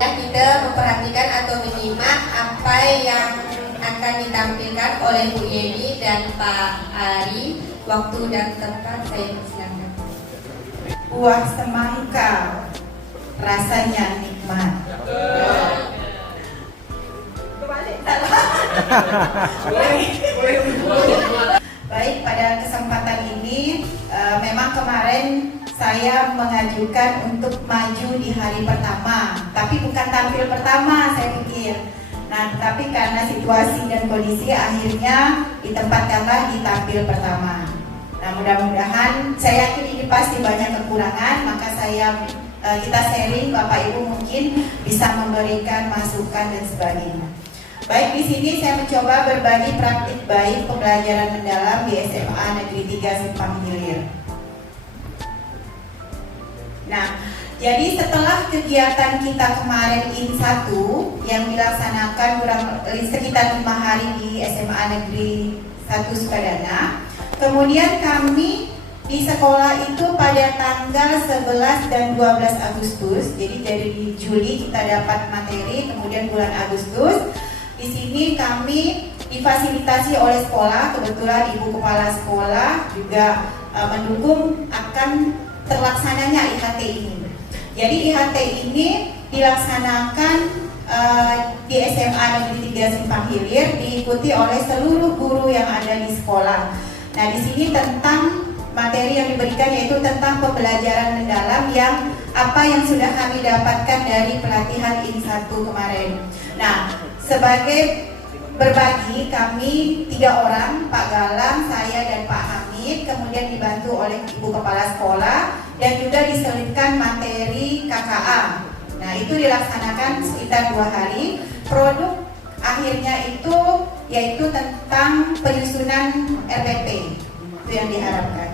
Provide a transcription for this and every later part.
Kita memperhatikan atau menyimak apa yang akan ditampilkan oleh Bu Yeni dan Pak Ari. Waktu dan tempat saya persilakan. Buah semangka rasanya nikmat. Baik, pada kesempatan ini memang kemarin saya mengajukan untuk maju di hari pertama, tapi bukan tampil pertama saya pikir. Nah, tapi karena situasi dan kondisi akhirnya ditempatkanlah di tampil pertama. Nah, mudah-mudahan saya yakin ini pasti banyak kekurangan, maka kita sharing, Bapak Ibu mungkin bisa memberikan masukan dan sebagainya. Baik, di sini saya mencoba berbagi praktik baik pembelajaran mendalam di SMA Negeri 3 Simpang Hilir. Nah, jadi setelah kegiatan kita kemarin IN1 yang dilaksanakan kurang sekitar 5 hari di SMA Negeri 1 Sukadana, kemudian kami di sekolah itu pada tanggal 11 dan 12 Agustus, jadi dari Juli kita dapat materi, kemudian bulan Agustus, di sini kami difasilitasi oleh sekolah, kebetulan Ibu Kepala Sekolah juga mendukung akan terlaksananya IHT ini. Jadi IHT ini dilaksanakan di SMA Negeri 3 Simpang Hilir, diikuti oleh seluruh guru yang ada di sekolah. Nah, di sini tentang materi yang diberikan yaitu tentang pembelajaran mendalam yang apa yang sudah kami dapatkan dari pelatihan IN1 kemarin. Nah, sebagai berbagi kami 3 orang, Pak Galang, saya dan Pak Hamid, kemudian dibantu oleh Ibu Kepala Sekolah dan juga diselipkan materi KKA. Nah, itu dilaksanakan sekitar 2 hari. Produk akhirnya itu yaitu tentang penyusunan RPP, itu yang diharapkan.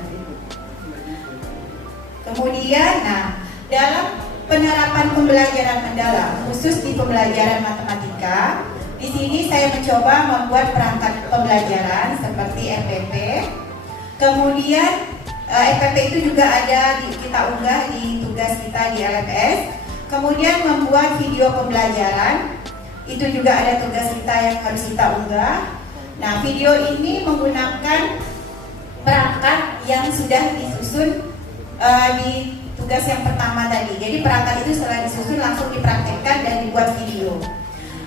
Kemudian, nah, dalam penerapan pembelajaran mendalam, khusus di pembelajaran matematika, di sini saya mencoba membuat perangkat pembelajaran seperti RPP. Kemudian RPP itu juga ada kita unggah di tugas kita di LMS. Kemudian membuat video pembelajaran, itu juga ada tugas kita yang harus kita unggah. Nah, video ini menggunakan perangkat yang sudah disusun di tugas yang pertama tadi. Jadi perangkat itu setelah disusun langsung dipraktekkan dan dibuat video.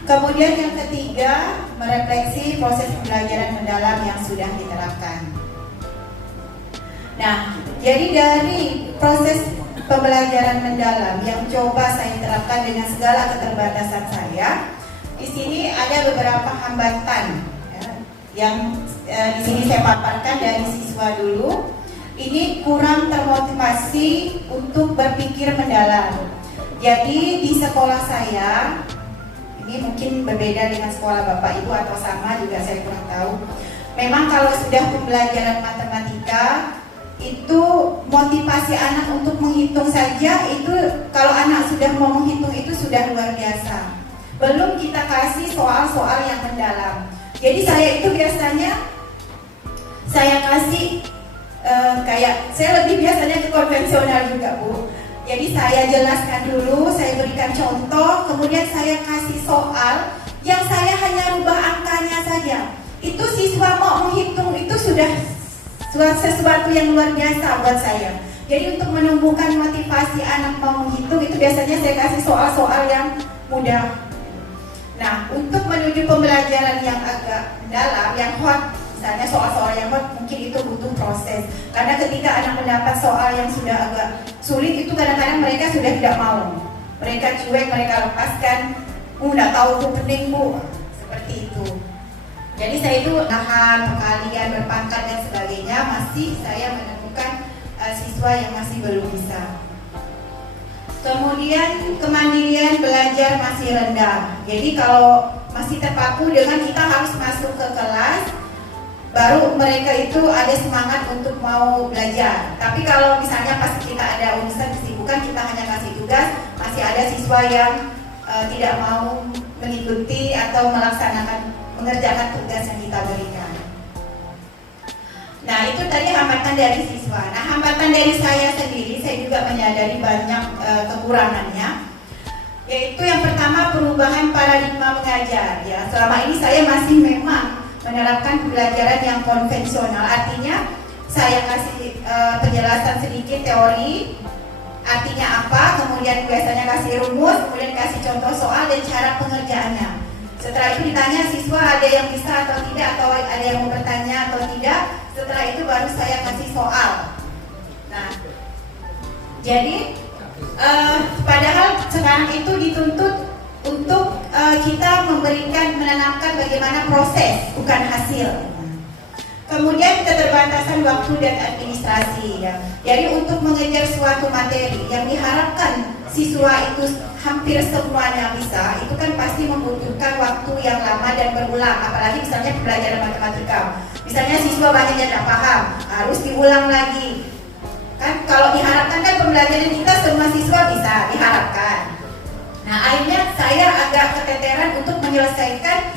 Kemudian yang ketiga, merefleksi proses pembelajaran mendalam yang sudah diterapkan. Nah, jadi dari proses pembelajaran mendalam yang coba saya terapkan dengan segala keterbatasan saya, di sini ada beberapa hambatan ya, yang di sini saya paparkan dari siswa dulu. Ini kurang termotivasi untuk berpikir mendalam. Jadi di sekolah saya, ini mungkin berbeda dengan sekolah Bapak Ibu atau sama juga saya kurang tahu. Memang kalau sudah pembelajaran matematika itu motivasi anak untuk menghitung saja itu kalau anak sudah mau menghitung itu sudah luar biasa. Belum kita kasih soal-soal yang mendalam. Jadi saya itu biasanya saya kasih kayak saya lebih biasanya ke konvensional juga, Bu. Jadi saya jelaskan dulu, saya berikan contoh, kemudian saya kasih soal yang saya hanya rubah angkanya saja. Itu siswa mau menghitung itu sudah sesuatu yang luar biasa buat saya. Jadi untuk menumbuhkan motivasi anak mau menghitung itu biasanya saya kasih soal-soal yang mudah. Nah, untuk menuju pembelajaran yang agak dalam, yang hot, misalnya soal-soal yang hot, mungkin itu butuh proses. Karena ketika anak mendapat soal yang sudah agak sulit, itu kadang-kadang mereka sudah tidak mau. Mereka cuek, mereka lepaskan. Nggak tahu Bu, pening Bu. Seperti itu. Jadi saya itu nahan, perkalian, berpangkat dan sebagainya, masih saya menemukan siswa yang masih belum bisa. Kemudian kemandirian belajar masih rendah. Jadi kalau masih terpaku dengan kita harus masuk ke kelas, baru mereka itu ada semangat untuk mau belajar. Tapi kalau misalnya pas kita ada urusan kesibukan, kita hanya kasih tugas, masih ada siswa yang tidak mau mengikuti atau mengerjakan tugas yang kita berikan. Nah, itu tadi hambatan dari siswa. Nah, hambatan dari saya sendiri, saya juga menyadari banyak kekurangannya. Yaitu yang pertama, pertama, perubahan paradigma mengajar. Ya, selama ini saya masih memang menerapkan pembelajaran yang konvensional. Artinya saya kasih penjelasan sedikit teori, artinya apa, kemudian biasanya kasih rumus, kemudian kasih contoh soal dan cara pengerjaannya. Setelah itu ditanya siswa ada yang bisa atau tidak, atau ada yang mau bertanya atau tidak. Setelah itu baru saya kasih soal. Nah, jadi padahal sekarang itu dituntut untuk kita menanamkan bagaimana proses, bukan hasil. Kemudian keterbatasan waktu dan administrasi, ya. Jadi untuk mengejar suatu materi yang diharapkan siswa itu hampir semuanya bisa, itu kan pasti membutuhkan waktu yang lama dan berulang. Apalagi misalnya pembelajaran matematika, misalnya siswa banyak yang tidak paham, harus diulang lagi. Kan kalau diharapkan kan pembelajaran kita semua siswa bisa diharapkan. Nah, akhirnya saya agak keteteran untuk menyelesaikan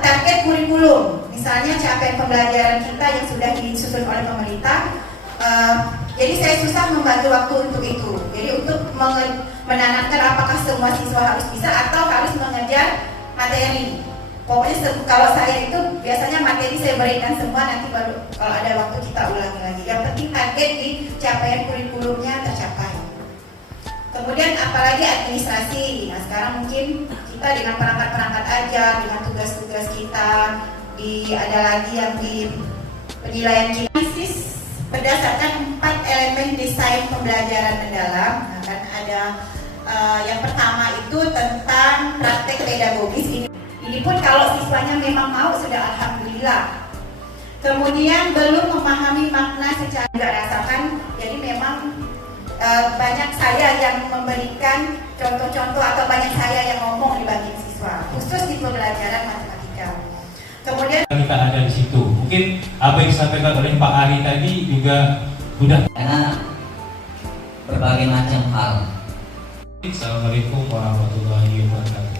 target kurikulum. Misalnya capaian pembelajaran kita yang sudah disusun oleh pemerintah. Jadi saya susah membagi waktu untuk itu. Jadi untuk menanamkan apakah semua siswa harus bisa atau harus mengejar materi. Pokoknya kalau saya itu biasanya materi saya berikan semua, nanti baru kalau ada waktu kita ulangi lagi. Yang penting target di capaian kurikulumnya tercapai. Kemudian apalagi administrasi. Nah, sekarang mungkin kita dengan perangkat-perangkat ajar, dengan tugas-tugas kita, ada lagi yang di penilaian kita. Berdasarkan 4 elemen desain pembelajaran mendalam. Nah, kan ada yang pertama itu tentang praktek pedagogis. Ini pun kalau siswanya memang mau sudah alhamdulillah. Kemudian belum memahami makna secara tidak rasakan. Jadi memang banyak saya yang memberikan contoh-contoh atau banyak saya yang ngomong di bagian siswa, khusus di pembelajaran matematika. Kemudian kita ada di situ. Mungkin apa yang disampaikan oleh Pak Ari tadi juga sudah karena berbagai macam hal. Assalamualaikum warahmatullahi wabarakatuh.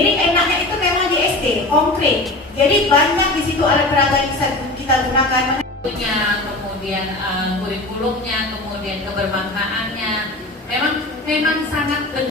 Ini enaknya itu memang di SD, konkret. Jadi banyak di situ alat peraga yang bisa kita gunakan. Kemudian kurikulumnya, kemudian kebermanfaatnya, memang sangat